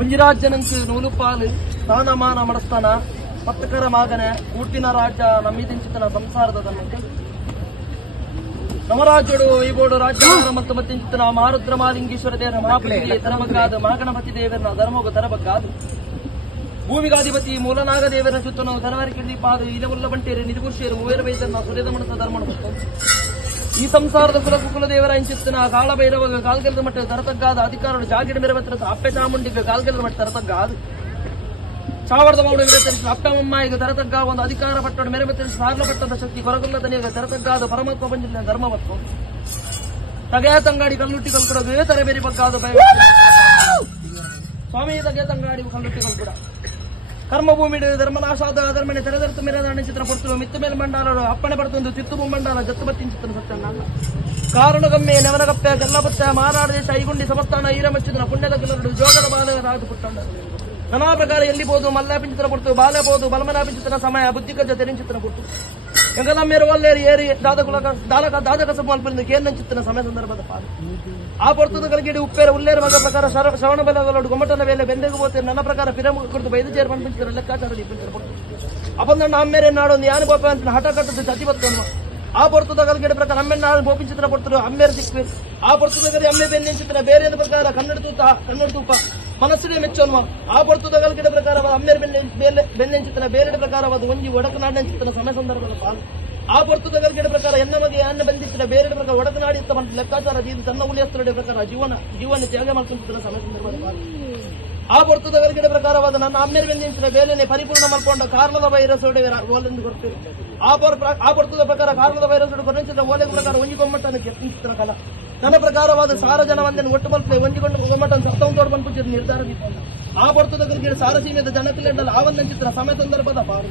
ಒಂಜಿರಾಜ್ಯನಂಕು ನೂಲುಪಾಲು ಸ್ಥಾನಮಾನ ಮಡಸ್ತಾನ ಪತ್ತಕರ ಮಗನೆ ಕೂಟಿನ ರಾಜ್ಯ ನಮ್ಮಿದಿಂಚಿತನ ಸಂಸಾರದ ತನ್ನಕ್ಕೆ ನವರಾಜ್ಯಡು ವೈಬೋಡು ರಾಜ್ಯ ಮತ್ತು ಮತ್ತಿಂಚಿತನ ಮಹಾರುದ್ರ ಮಾಲಿಂಗೇಶ್ವರ ದೇವರ ಮಹಾಪುರಿ ತರಬಗ್ಗಾದ ಮಹಾಗಣಪತಿ ದೇವರನ್ನ ಧರ್ಮೋಗ ತರಬಗ್ಗಾದು ಭೂಮಿಗಾಧಿಪತಿ ಮೂಲನಾಗ ದೇವರ ಸುತ್ತನು ಧನವರಿಕೆ ಪಾದು ಇಲವುಲ್ಲ ಬಂಟೇರಿ ನಿಜಗುರ್ಷಿಯರು ಮೂವೇರ ವೈದ್ಯನ ಸುರೇದ ಮನಸ ಧರ್ಮ ಈ ಸಂಸಾರದ ಕುಲದೇವರ ಇಂಚಿತ್ತನ ಕಾಳಭೈರವ ಕಾಲ್ಗೆಲ್ಲದ ಮಟ್ಟ ತರತಗ್ಗಾದ ಅಧಿಕಾರಗಳು ಜಾಗಿಡ ಮೆರವತ್ರ ಅಪ್ಪೆ ಚಾಮುಂಡಿಗೆ ಕಾಲ್ಗೆಲ್ಲದ ಮಟ್ಟ ತರತಗ್ಗಾದ ಚಾವಡದ ಮೌಡ ವಿರತರಿಸಿ ಅಪ್ಪಮ್ಮಯ್ಯಗೆ ತರತಗ್ಗ ಒಂದು ಅಧಿಕಾರ ಪಟ್ಟಣ ಮೆರವತ್ತರಿಸಿ ಸಾರ್ಲ ಪಟ್ಟದ ಶಕ್ತಿ ಕೊರಗುಲ್ಲದನಿಗೆ ತರತಗ್ಗಾದ ಪರಮಾತ್ಮ ಬಂದಿಲ್ಲ ಧರ್ಮವತ್ತು ತಗೆಯ ತಂಗಾಡಿ ಕಲ್ಲುಟ್ಟಿ ಕಲ್ಕೊಡೋದು ತರಬೇರಿ ಬಗ್ಗಾದ ಸ್ವಾಮಿ ತಗೆಯ ತಂಗಾಡಿ ಕಲ್ಲುಟ್ಟಿ ಕಲ್ಕೊಡ ಕರ್ಮಭೂಮಿ ಧರ್ಮನಾಶಾದ ಧರ್ಮನೆ ತೆರೆದರ್ತ ಮೇರೆ ಚಿತ್ರ ಕೊಡ್ತು ಮಿತ್ತ ಮೇಲೆ ಮಂಡಾಲ ಅಪ್ಪಣೆ ಬರ್ತೊಂದು ಚಿತ್ತು ಮಂಡಾಲ ಜತ್ತು ಬತ್ತಿನ ಚಿತ್ರ ಸತ್ಯನ ಕಾರಣಗಮ್ಮೆ ನೆವನಗಪ್ಪೆ ಗಲ್ಲಬತ್ತ ಮಾರಾಡದೇಶ ಐಗುಂಡಿ ಸಮಸ್ಥಾನ ಈರಮಚ್ಚಿದನ ಪುಣ್ಯದ ಗೆಲ್ಲರು ಜೋಗದ ಬಾಲ ರಾಜು ಪುಟ್ಟಣ್ಣ ನಾನಾ ಪ್ರಕಾರ ಎಲ್ಲಿಬಹುದು ಮಲ್ಲಾಪಿನ ಚಿತ್ರ ಕೊಡ್ತು ಬಾಲೆಬಹುದು ಬಲಮನಾಪಿನ ಚಿತ್ರ ಸಮಯ ಬುದ್ಧಿಗಜ್ಜ ತೆರಿನ ಚಿತ್ರ ಕೊಡ್ತು ಎಂಗಲಮ್ಮೇರು ಒಲ್ಲೇರಿ ಏರಿ ದಾದಕ ಮಲ್ಪರಿಂದ ಕೇಂದ್ರ ಚಿತ್ರನ ಸಮಯ ಸಂದರ್ಭದ ಪಾಲು ಆ ಪೊರ್ತದ ಕಲಗಿಡಿ ಉಪ್ಪೇರ ಉಲ್ಲೇರ ಮಗ ಪ್ರಕಾರ ಶ್ರವಣ ಬಲಗಳು ಗೊಮ್ಮಟನ ವೇಲೆ ಬೆಂದೆಗೂ ಹೋಗ್ತಾರೆ ನನ್ನ ಪ್ರಕಾರ ಪಿರಮ ಕುರಿತು ಬೈದು ಚೇರ್ ಬಂದ್ಬಿಡ್ತಾರೆ ಲೆಕ್ಕಾಚಾರ ಅಪ್ಪಂದ ಅಮ್ಮೇರೆ ನಾಡೊಂದು ಯಾನು ಬೋಪ ಅಂತ ಹಠ ಕಟ್ಟದು ಜತಿ ಬರ್ತನು ಆ ಪೊರ್ತದ ಕಲಗಿಡ ಪ್ರಕಾರ ಅಮ್ಮೆ ನಾಡು ಬೋಪಿನ ಚಿತ್ರ ಕೊಡ್ತಾರೆ ಅಮ್ಮೇರು ಸಿಕ್ಕು ಆ ಪೊರ್ತದ ಕಲಿ ಅಮ್ಮೆ ಬೆನ್ನಿನ ಚಿತ್ರ ಬೇರೆ ಪ್ರಕಾರ ಕನ್ನಡ ತೂಪ ಮನಸ್ಸಿಗೆ ಮೆಚ್ಚೋನ್ವ ಆ ಪೊರ್ತದ ಕಲಗಿಡ ಪ್ರಕಾರವಾದ ಅಮ್ಮೇರು ಬೆನ್ನಿನ ಚಿತ್ರ ಬೇರೆ ಪ್ರಕಾರವಾದ ಒಂಜಿ ಒಡಕನಾಡಿನ ಚಿತ್ರ ಸಮಯ ಸಂದರ್ಭದ ಪಾಲು ಆ ಪೊರ್ತದ ಕಲಗಿಡ ಪ್ರಕಾರ ಎನ್ನ ಮಗೆ ಅನ್ನ ಬಂದಿತ್ತಿನ ಬೇರೆ ಪ್ರಕಾರ ಒಡಕನಾಡಿ ಬಂದ ಲೆಕ್ಕಾಚಾರ ತನ್ನ ಉಳಿಯಸ್ತರಡೆ ಪ್ರಕಾರ ಜೀವನ ತ್ಯಾಗ ಮಾಡ್ಕೊಂಡ ಸಮಯ ಸಂದರ್ಭದ ಪಾಲು ಆ ಪೊರ್ತದ ಕಲಗಿಡ ಪ್ರಕಾರವಾದ ನನ್ನ ಅಮ್ಮೇರು ಬೆನ್ನಿನ ಬೇಲೆನೆ ಪರಿಪೂರ್ಣ ಮಾಡ್ಕೊಂಡ ಕಾರಣದ ವೈರಸ್ ಓಲೆಂದು ಕೊಡ್ತೀವಿ ಆ ಪೊರ್ತದ ಪ್ರಕಾರ ಕಾರಣದ ವೈರಸ್ ಕೊನೆಂಚಿದ ಓಲೆ ಪ್ರಕಾರ ಒಂಜಿಗೊಮ್ಮಟ್ಟನ್ನು ಕೆತ್ತಿನ ಕಲ ನನ್ನ ಪ್ರಕಾರವಾದ ಸಾರ ಜನ ಒಂದನ್ನು ಒಟ್ಟು ಮಲ್ಪೆ ಒಂಜಿಕೊಂಡು ಗೊಮ್ಮಟ್ಟನ್ನು ಸತ್ತೊಂದೋಡು ಬಂದ್ಬಿಟ್ಟಿದ್ದು ನಿರ್ಧಾರ ಆ ಪೊರ್ತದ ಕಲಗಿಡ ಸಾರಸೀಮೆದ ಜನಕಲೆಂಡಲ್ಲ ಆವನ್ನ ಚಿತ್ರ ಸಮಯ ಸಂದರ್ಭದ ಪಾರು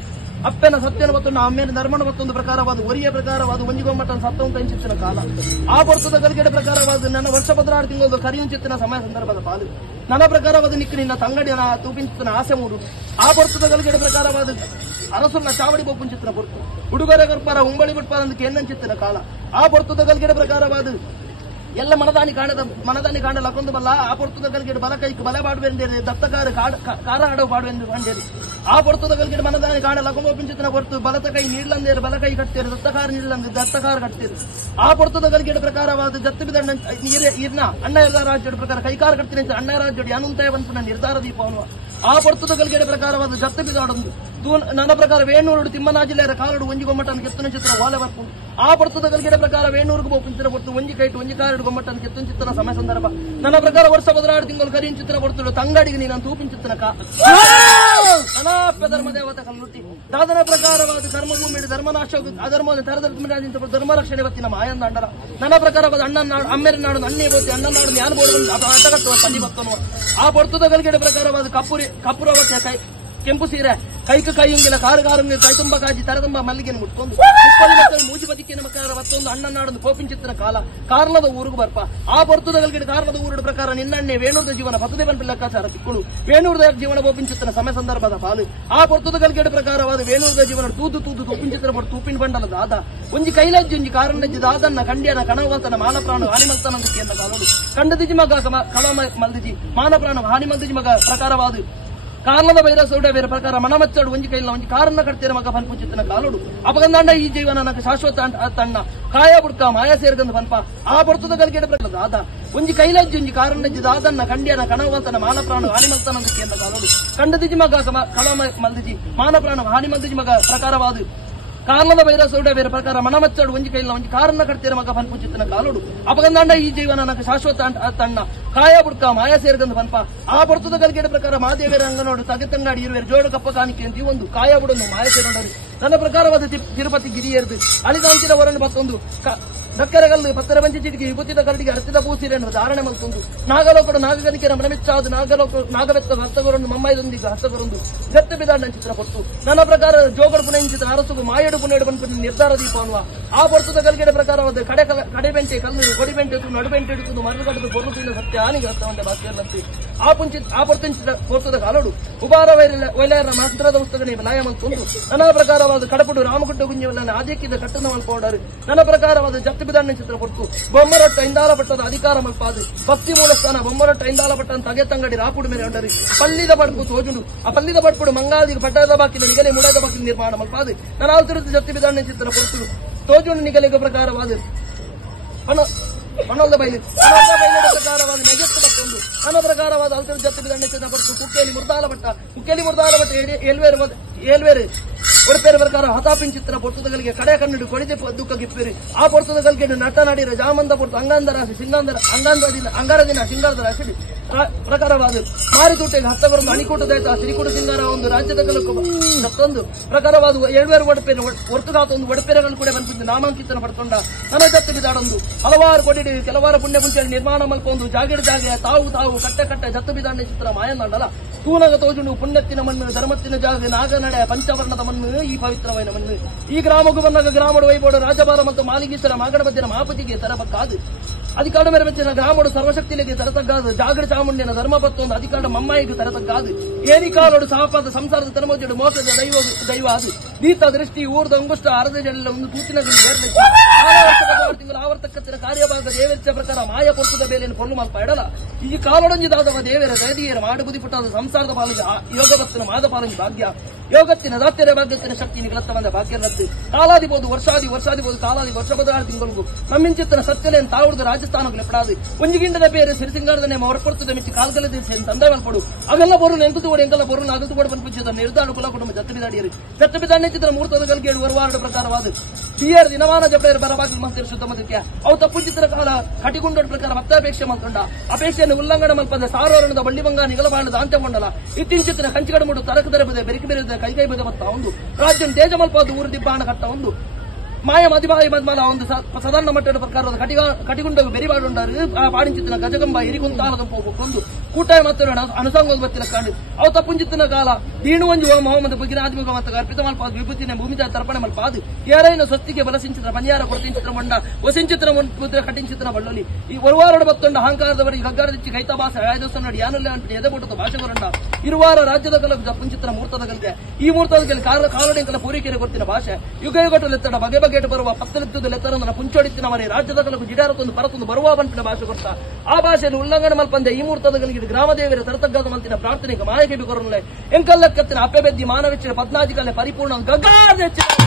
ಅಪ್ಪನ ಸತ್ಯನ ಮತ್ತೊಂದು ಅಮ್ಮೇನ ಧರ್ಮನ ಮತ್ತೊಂದು ಪ್ರಕಾರವಾದ ಒರಿಯ ಪ್ರಕಾರವಾದ ಒಂಜಿಗೊಮ್ಮಟ್ಟನ್ನು ಸತ್ತವಂತ ಚಿತ್ತಿನ ಕಾಲ ಆ ಪೊರ್ತದ ಕಲಗಿಡ ಪ್ರಕಾರವಾದ ನನ್ನ ವರ್ಷ 16 ತಿಂಗಳು ಕರಿಯುವ ಚಿತ್ತಿನ ಸಮಯ ಸಂದರ್ಭದ ಪಾಲು ನನ್ನ ಪ್ರಕಾರವಾದ ನಿಕ್ಕು ನಿನ್ನ ತಂಗಡಿಯ ತೂಪಿನ ಆಸೆ ಮೂಡು ಆ ಪೊರ್ತದ ಕಲಗಿಡ ಪ್ರಕಾರವಾದ ಅರಸುನ ಚಾವಡಿ ಬೋಪುನ ಚಿತ್ರ ಪೊರ್ತು ಹುಡುಗರ ಗರ್ಭರ ಉಂಬಳಿ ಬಿಟ್ಪಾರ ಅಂತ ಕೇಂದ್ರ ಚಿತ್ತಿನ ಕಾಲ ಆ ಪೊರ್ತದ ಕಲಗಿಡ ಪ್ರಕಾರವಾದ ಎಲ್ಲ ಮನದಾನಿ ಕಾಂಡ ಲಕೊಂದು ಬಲ್ಲ ಆ ಪೊರ್ತದ ಕಲಗಿಡ ಬಲ ಕೈಕ್ ಬಲ ಬಾಡುವೆಂದೇರಿ ದತ್ತಕಾರ ಕಾರ ಆಡೋ ಬಾಡುವೆಂದು ಕಂಡೇರಿ ಆ ಪೊರ್ತದ ಕಲಗಿಡ ಮನದಾನಿ ಕಾಂಡ ಲಕೊಂಬೋಪಿನ ಚಿತ್ರ ಕೊಡ್ತು ಬಲತ ಕೈ ನೀಡ್ಲಂದೇರು ಬಲ ಕೈ ಕಟ್ತೇರು ದತ್ತಕಾರ ನೀಡ್ಲಂದ ದತ್ತಕಾರ ಕಟ್ತೇರು ಆ ಪೊರ್ತದ ಕಲಗಿಡ ಪ್ರಕಾರವಾದ ಜತ್ತು ಬಿದ ಇರ್ನ ಅಣ್ಣ ರಾಜ್ಯದ ಪ್ರಕಾರ ಕೈಕಾರ ಕಟ್ತೀನಿ ಅಂತ ಅಣ್ಣ ರಾಜ್ಯಡಿ ಅನುಂತಾಯ ಬಂತು ನಿರ್ಧಾರ ದೀಪವನು ಆ ಪೊರ್ತದ ಕಲಗಿಡ ಪ್ರಕಾರವಾದ ಜತ್ತು ಬಿದಾಡೊಂದು ನನ್ನ ಪ್ರಕಾರ ವೇಣೂರು ತಿಮ್ಮನಾಜಿಲ್ಲೆರ ಕಾಲಡು ಒಂಜಿ ಗೊಮ್ಮಟನ್ನು ಕೆತ್ತನ ಚಿತ್ರ ಓಲೆ ಬರ್ಕೊಂಡು ಆ ಪೊರ್ತದ ಕಲಗಿಡ ಪ್ರಕಾರ ವೇಣೂರಿಗೆ ಬೋಪಿನ ಚಿತ್ರ ಕೊಡ್ತು ಒಂಜಿ ಕೈಟು ಒಂಜಿ ಕಾರಡು ಗೊಮ್ಮಟನ್ನು ಕೆತ್ತನ ಚಿತ್ರ ಸಮಯ ಸಂದರ್ಭ ನನ್ನ ಪ್ರಕಾರ ವರ್ಷ 16 ತಿಂಗಳು ಕರಿಯಿನ ಚಿತ್ರ ಕೊಡ್ತು ತಂಗಡಿಗೆ ನೀನು ತೂಪಿನ ಚಿತ್ರ ಅನಾಪ್ಯ ಧರ್ಮದೇವತ ಕಲ್ಲುಟ್ಟಿ ದಾದನ ಪ್ರಕಾರವಾದ ಕರ್ಮಭೂಮಿ ಧರ್ಮನಾಶ ಅಧರ್ಮದ ತರಧರ್ಮ ಧರ್ಮ ರಕ್ಷಣೆ ಬತ್ತಿನ ಮಾಯಂದ ಅಂಡರ ನನ್ನ ಪ್ರಕಾರವಾದ ಅಣ್ಣ ನಾಡು ಅಮ್ಮೆರ ನಾಡು ಅಣ್ಣೆ ಬೋತಿ ಅಣ್ಣ ನಾಡು ಯಾನು ಬೋರ್ಡು ಆಟ ಕಟ್ಟುವ ಸಂಧಿ ಬರ್ತನು ಆ ಪೊರ್ತದ ಕಲಗಿಡ ಪ್ರಕಾರವಾದ ಕಪ್ಪುರವಕ್ಕೆ ಕೈ ಕೆಂಪು ಸೀರೆ ಕೈಕ ಕೈಯುಂಗಿಲ ಕಾರುಗಾರುಂಗಿ ಕೈ ತುಂಬ ಕಾಜಿ ತರತುಂಬ ಮಲ್ಲಿಗೆಯನ್ನು ಮುಟ್ಕೊಂಡು ಮೂಜಿ ಬದುಕಿನ ಮಕ್ಕಳ ಮತ್ತೊಂದು ಅಣ್ಣ ನಾಡೊಂದು ಕೋಪಿನ ಚಿತ್ರ ಕಾರಣದ ಊರಿಗೆ ಬರ್ಪ ಆ ಪೊರ್ತದ ಕಲಗಿಡ ಕಾರಣದ ಊರಿನ ಪ್ರಕಾರ ನಿನ್ನಣ್ಣೆ ವೇಣೂರದ ಜೀವನ ಪತದೇವನ ಲೆಕ್ಕಾಚಾರ ತಿಕ್ಕಳು ವೇಣೂರದ ಜೀವನ ಬೋಪಿನ ಚಿತ್ರ ಸಮಯ ಸಂದರ್ಭದ ಪಾಲು ಆ ಪೊರ್ತದ ಕಲಗಿಡ ಪ್ರಕಾರವಾದ ವೇಣೂರದ ಜೀವನ ತೂದು ತೂಪಿನ ಚಿತ್ರ ಪಟ್ಟು ತೂಪಿನ ಬಂಡಲ ದಾದ ಒಂಜಿ ಕೈಲಜ್ಜಿ ಒಂಜಿ ಕಾರಣಜ್ಜಿ ದಾದನ್ನ ಕಂಡ್ಯನ ಕಣವಂತನ ಮಾನ ಪ್ರಾಣ ಹಾನಿ ಮಲ್ತನ ಕೇಂದ್ರ ಕಾಲೋಡು ಕಂಡದಿಜಿ ಮಗ ಕಳ ಮಲ್ದಿಜಿ ಮಾನ ಪ್ರಾಣ ಹಾನಿ ಮಲ್ದಿಜಿ ಮಗ ಪ್ರಕಾರವಾದ ಕಾರಣದ ವೈರಸೋಡ ಬೇರೆ ಪ್ರಕಾರ ಮನಮಚ್ಚಡು ಒಂಜಿ ಕೈಲ ಒಂಜಿ ಕಾರಣ ಕಟ್ತೇನೆ ಮಗ ಪನ್ಪುಚಿತ್ತಿನ ಕಾಲೋಡು ಅಪಗಂದಾಂಡ ಈ ಜೀವನ ನನಗೆ ಶಾಶ್ವತ ತಣ್ಣ ಕಾಯ ಬುಡ್ಕ ಮಾಯ ಸೇರ್ಗಂದು ಪನ್ಪ ಆ ಪೊರ್ತದ ಕಲಗಿಡ ಪ್ರಕಾರ ದಾದ ಒಂಜಿ ಕೈಲಜ್ಜಿ ಒಂಜಿ ಕಾರಣಜ್ಜಿ ದಾದನ್ನ ಕಂಡ್ಯನ ಕಣವಂತನ ಮಾನ ಪ್ರಾಣ ಹಾನಿ ಮಲ್ತನ ಕೇಂದ್ರ ಕಾಲೋಡು ಕಂಡದಿಜಿ ಮಗ ಕಳ ಮಲ್ದಿಜಿ ಮಾನ ಪ್ರಾಣ ಹಾನಿ ಮಲ್ದಿಜಿ ಮಗ ಪ್ರಕಾರವಾದ ಕಾರಣದ ವೈರಸೋಡ ಬೇರೆ ಪ್ರಕಾರ ಮನಮಚ್ಚಡು ಒಂಜಿ ಕೈಲ ಒಂಜಿ ಕಾರಣ ಕಟ್ತೇನೆ ಮಗ ಪನ್ಪುಚಿತ್ತಿನ ಕಾಲೋಡು ಅಪಗಂದಾಂಡ ಈ ಜೀವನ ನನಗೆ ಶಾಶ್ವತ ತಣ್ಣ ಕಾಯ ಬುಡ್ಕ ಮಾಯ ಸೇರ್ಗಂದು ಪನ್ಪ ಆ ಪೊರ್ತದ ಕಲಗಿಡ ಪ್ರಕಾರ ಮಾದೇವಿಯರ ಅಂಗನೋಡು ತಗತಂಗಾಡಿ ಇರುವೆರು ಜೋಡು ಕಪ್ಪ ಕಾಣಿಕೆ ಅಂತ ಒಂದು ಕಾಯ ಬುಡನ್ನು ಮಾಯ ಸೇರೋಡರು ನನ್ನ ಪ್ರಕಾರವಾದ ತಿರುಪತಿ ಗಿರಿಯೇರ್ದು ಅಳಿದಾಂಚಿನ ಹೊರನ್ನು ಮತ್ತೊಂದು ದಕ್ಕರಗಲ್ಲು ಪತ್ತರ ಬಂಚಿ ಚಿಟಿಕೆ ವಿಭೂತಿದ ಕರಡಿಗೆ ಅರ್ತಿದ ಪೂಸಿರೆಯನ್ನು ಧಾರಣೆ ಮಲ್ತೊಂದು ನಾಗಲೋಕಡು ನಾಗಗನಿಕೆರ ಮನಮೆಚ್ಚಾದು ನಾಗವೆತ್ತ ಹಸ್ತಗೊರೊಂದು ಮಮ್ಮೈದೊಂದಿಗೆ ಹಸ್ತಗೊರೊಂದು ಗತ್ತ ಬಿದಾಂಡ ಚಿತ್ರ ಕೊಟ್ಟು ನನ್ನ ಪ್ರಕಾರ ಜೋಗಡು ಪುನಃ ಚಿತ್ರ ಅರಸುಗು ಮಾಯಡು ಪುನೇಡು ಬಂದ್ಬಿಟ್ಟು ನಿರ್ಧಾರ ದೀಪ ಅನ್ನುವ ಆ ಪೊರ್ತದ ಕಲಗಿಡ ಪ್ರಕಾರವಾದ ಕಡೆ ಬೆಂಟೆ ಕಲ್ಲು ಕೊಡಿ ಬೆಂಟೆ ನಡು ಬೆಂಟೆ ಹಿಡಿದು ಮರಳು ಕಟ್ಟದು ಬರುತ್ತಿಲ್ಲ ಸತ್ಯ ಆನಿಗೆ ಹತ್ತವಂತೆ ಬಾಕಿಯಲ್ಲಂತೆ ಆ ಪೊರ್ತದ ಕಾಲೋಡು ಉಪಾರ ವೈಲಾರ ಮಂತ್ರದ ಪುಸ್ತಕನೇ ಲಯ ಮಲ್ಕೊಂಡು ನನ್ನ ಪ್ರಕಾರವಾದ ಕಡಪುಡು ರಾಮಗುಡ್ಡ ಗುಂಜವನ್ನ ಆದ್ಯಕ್ಕಿದ ಕಟ್ಟನ ಮಲ್ಪೋಡರು ನನ್ನ ಪ್ರಕಾರವಾದ ಜತ್ತು ಬಿಧಾನ ಚಿತ್ರ ಕೊಟ್ಟು ಬೊಮ್ಮರೊಟ್ಟ ಇಂದಾಲ ಪಟ್ಟದ ಅಧಿಕಾರ ಮಲ್ಪಾದು ಭಕ್ತಿ ಮೂಲಸ್ಥಾನ ಬೊಮ್ಮರೊಟ್ಟ ಇಂದಾಲ ಪಟ್ಟನ ತಗೆತಂಗಡಿ ರಾಪುಡು ಮೇಲೆ ಹೊಂಡರು ಪಲ್ಲಿದ ಬಡ್ಪು ತೋಜುಡು ಆ ಪಲ್ಲಿದ ಬಡ್ಪುಡು ಮಂಗಾದಿ ಪಟ್ಟದ ಬಾಕಿನ ನಿಗಲೆ ಮುಡದ ಬಾಕಿನ ನಿರ್ಮಾಣ ಮಲ್ಪಾದು ನನ್ನ ಆಲ್ತಿರುತ್ತ ಜತ್ತು ಬಿಧಾನ ಚಿತ್ರ ಕೊಟ್ಟು ತೋಜುಡು ನಿಗಲೆಗೆ ಪ್ರಕಾರವಾದ ಮಣ್ಣದ ಬೈಲು ಪ್ರಕಾರವಾದ ನೆಗೆತ್ತು ಮತ್ತೊಂದು ನನ್ನ ಪ್ರಕಾರವಾದ ಅಲ್ತರ ಜತ್ತು ಬಿಧಾನ ಚಿತ್ರ ಕೊಟ್ಟು ಕುಕ್ಕೇಲಿ ಮುರ್ದಾಲ ಬಟ್ಟ ಏಳ್ವೇರು ಒಡಪೇರ ಪ್ರಕಾರ ಹತಾಪಿನ ಚಿತ್ರ ಪೊರ್ತದಗಳಿಗೆ ಕಡೆ ಕನ್ನಡ ಕೊಡಿದೆ ದುಃಖ ಗಿಪ್ಪೇರಿ ಆ ಪೊರ್ತದಗಳಿಗೆ ನಟ ನಡಿರ ಜಾಮಂದ ಪೊರ್ತು ಅಂಗಾಂಧರಾಶಿ ಅಂಗಾರದಿನ ಸಿಂಗಾರದ ರಾಶಿ ಪ್ರಕಾರವಾದ ಮಾರಿತೂಟೆಗೆ ಹತ್ತವರೊಂದು ಅಣಿಕೂಟದಾಯ್ತ ಸಿರಿಕೂಟ ಸಿಂಗಾರ ಒಂದು ರಾಜ್ಯದ ಕಲಕು ಮತ್ತೊಂದು ಪ್ರಕಾರವಾದ ಏಳ್ವೇರು ಒಡಪೇರ ಒರ್ತುಗಾತ ಒಂದು ಒಡಪೇರಗಳು ಕೂಡ ಬಂದು ನಾಮಾಂಕಿತನ ಪಡ್ಕೊಂಡ ನನ್ನ ಜತ್ತು ಬಿದಾಡೊಂದು ಹಲವಾರು ಕೊಡಿಡಿ ಕೆಲವಾರು ಪುಣ್ಯ ಪುಂಚಳಿ ನಿರ್ಮಾಣ ಮಲ್ಕೊಂಡು ಜಾಗಿಡ ಜಾಗೆ ತಾವು ಕಟ್ಟೆ ಜತ್ತು ಬಿದಾಂಡ ಚಿತ್ರ ಮಾಯಂದಾಂಡಲ ತೂನಗ ತೋಜುಂಡು ಪುಣ್ಯತ್ತಿನ ಮಣ್ಣು ಧರ್ಮತ್ತಿನ ಜಾಗ ನಾಗನಡೆ ಪಂಚವರ್ಣದ ಮಣ್ಣು ಈ ಪವಿತ್ರವಾದ ಮಣ್ಣು ಈ ಗ್ರಾಮಗೂ ಬಂದಾಗ ಗ್ರಾಮಡು ವೈಬೋಡು ರಾಜಭಾರ ಮತ್ತು ಮಾಲಿಗೀಶ್ವರ ಮಾಗಡ ಮಧ್ಯನ ಮಾಪತಿಗೆ ತರಬಕ್ಕಾದು ಅಧಿಕಾರ ಮೇರೆ ಮೆಚ್ಚಿನ ಗ್ರಾಮಡು ಸರ್ವಶಕ್ತಿಲಿಗೆ ತರತಕ್ಕಾದು ಜಾಗಡ ಚಾಮುಂಡಿನ ಧರ್ಮಪತ್ತೊಂದು ಅಧಿಕಾರ ಮಮ್ಮಾಯಿಗೆ ತರತಕ್ಕಾದು ಏರಿಕಾಲೋಡು ಸಾಪಾದ ಸಂಸಾರದ ತರಮೋಜಡು ಮೋಸದ ದೈವ ಅದು ದೀತ ದೃಷ್ಟಿ ಊರ್ದ ಅಂಗುಷ್ಟ ಅರದೆಲ್ಲ ಒಂದು ತೂತಿನಗಳು ತಿಂಗಳು ಆವರ್ತಕತ್ತಿನ ಕಾರ್ಯಭಾಗ ದೇವರಿച്ച ಪ್ರಕಾರ ಮಾಯ ಪೊರ್ತದ ಬೇಲೆಯನ್ನು ಕೊಂಡು ಮಲ್ಪ ಇಡಲ ಈ ಕಾಲೊಡಂಜಿದಾದವ ದೇವರ ದಯದಿಯರ ಮಾಡುಬುದಿ ಪುಟ್ಟಾದ ಸಂಸಾರದ ಪಾಲಿಗೆ ಯೋಗವತ್ತಿನ ಮಾದ ಪಾಲಿಗೆ ಭಾಗ್ಯ ಯೋಗತ್ತಿನ ದಾತ್ಯರ ಭಾಗ್ಯತ್ತಿನ ಶಕ್ತಿ ನಿಗಲತ್ತ ಬಂದ ಭಾಗ್ಯರತ್ತು ಕಾಲಾದಿಬೋದು ವರ್ಷಾದಿಬೋದು ಕಾಲಾದಿ ವರ್ಷ ಬದಲಾದ ತಿಂಗಳಿಗೂ ನಮ್ಮಿಂಚಿತ್ತನ ಸತ್ಯಲೆಯನ್ನು ತಾವುಡ್ದು ರಾಜಸ್ಥಾನಗಳು ಎಪ್ಪಡಾದು ಒಂಜಿಗಿಂಡದ ಬೇರೆ ಸಿರಿಸಿಂಗಾರದನೆ ಹೊರಪಡ್ತದ ಮಿಚ್ಚಿ ಕಾಲ್ಗಲದ ತಂದೆ ಮಲ್ಪಡು ಅವೆಲ್ಲ ಬರು ಎಂಕುತುಗೋಡು ಎಂಕಲ್ಲ ಬರು ಅಗತುಗೋಡು ಬಂದ್ಬಿಚ್ಚಿದ ನಿರ್ದಾಡು ಕುಲ ಕುಟುಂಬ ಜತ್ತು ಬಿದಾಡಿಯರು ಜತ್ತು ಬಿದಾಡಿ ಚಿತ್ರ ಮುಹೂರ್ತದ ಗಲ್ಗೆ ವರವಾರಡ ಪ್ರಕಾರವಾದ ಬಿಯರ್ ದಿನಮಾನ ಜಪಡೆಯರು ಬರಬಾಗಿ ಮಂತ್ರಿ ಶುದ್ಧ ಮದಕ್ಕೆ ಅವು ತಪ್ಪು ಚಿತ್ರ ಕಾಲ ಕಟಿಗೊಂಡ ಪ್ರಕಾರ ಮತ್ತಾಪೇಕ್ಷೆ ಮಲ್ಕೊಂಡ ಅಪೇಕ್ಷೆಯನ್ನು ಉಲ್ಲಂಘನ ಮಲ್ಪದ ಸಾರೋರಣದ ಬಂಡಿ ಬಂಗ ನಿಗಲಬಾಣದ ಅಂತ್ಯಗೊಂಡಲ ಇತ್ತೀಚಿನ ಕಂಚಿಗಡಮುಡು ತರಕ ತೆರಬದೆ ಬೆರಕೆ ಬೆರೆದ ಕೈಕೈ ಬದ ಮತ್ತ ಒಂದು ರಾಜ್ಯ ತೇಜ ಮಲ್ಪದ ಊರು ದಿಬ್ಬಾಣ ಕಟ್ಟ ಒಂದು ಮಾಯ ಮದಿಬಾಯಿ ಮದ್ಮಲ ಒಂದು ಸಾಧಾರಣ ಮಟ್ಟದ ಪ್ರಕಾರದ ಕಟಿಗುಂಡವು ಬೆರಿಬಾಡುಂಡರು ಆ ಪಾಡಿಂಚಿತ್ತಿನ ಗಜಗಂಬ ಹಿರಿಗುಂತಾಲದ ಒಂದು ಕೂಟಾಯ ಮತ್ತು ಅನುಸಂಗ ಬತ್ತಿನ ಕಂಡು ಅವು ತಪ್ಪುಂಚಿತ್ತಿನ ಕಾಲ ದೀಣು ಒಂಜು ಮೊಹಮ್ಮದ್ ಬುಗಿನ ಆದಿಮುಖ ಮತ್ತು ಅರ್ಪಿತ ಮಲ್ಪಾದ ವಿಭೂತಿನ ಭೂಮಿತ ತರ್ಪಣೆ ಮಲ್ಪಾದು ಏರೈನ ಸೊತ್ತಿಗೆ ಬಲಸಿಂಚಿತ್ರ ಪನ್ಯಾರ ಕೊರತಿಂಚಿತ್ರ ಮಂಡ ವಸಿಂಚಿತ್ರ ಮುದ್ರ ಕಟಿಂಚಿತ್ರ ಬಳ್ಳೊಲಿ ಈ ಒರುವಾರಡ ಬತ್ತೊಂಡ ಅಹಂಕಾರದವರಿಗೆ ಗಗ್ಗಾರದಿಚ್ಚಿ ಕೈತ ಭಾಷೆ ಆಯ್ದೋಸ ನೋಡಿ ಯಾನಲ್ಲ ಅಂತ ಎದೆಬುಟ್ಟದ ಭಾಷೆಗೊರಂಡ ಇರುವಾರ ರಾಜ್ಯದ ಕಲಕ ಪುಂಚಿತ್ರ ಮುಹೂರ್ತದಗಳಿಗೆ ಈ ಮುಹೂರ್ತದಲ್ಲಿ ಕಾಲಡೆಂಕಲ ಪೂರೈಕೆರೆ ಗೊತ್ತಿನ ಭಾಷೆ ಯುಗಯುಗಟಲೆತ್ತಡ ಬಗೆ ಬಗೆ ಬರುವ ಪತ್ತಲಿದ್ದು ಲೆತ್ತರನ್ನು ಪುಂಚೋಡಿತ್ತಿನ ಮನೆ ರಾಜ್ಯದ ಕಲಕು ಜಿಡಾರತ್ತೊಂದು ಪರತೊಂದು ಬರುವ ಬಂಪಿನ ಭಾಷೆ ಕೊಡ್ತಾ ಆ ಭಾಷೆಯನ್ನು ಉಲ್ಲಂಘನೆ ಮಲ್ಪಂದೆ ಈ ಮುಹೂರ್ತದಗಳಿಗೆ ಗ್ರಾಮದೇವರ ತರತಗ್ಗಾದ ಮಂತಿನ ಪ್ರಾರ್ಥನೆಗೆ ಮಾಯಕೆ ಬಿಕೊರಲೆ ಎಂಕಲ್ಲಕ್ಕತ್ತಿನ ಅಪ್ಪೆ ಬೆದ್ದಿ ಮಾನವೆಚ್ಚಿನ 14 ಪರಿಪೂರ್ಣ ಗಗ್ಗಾದ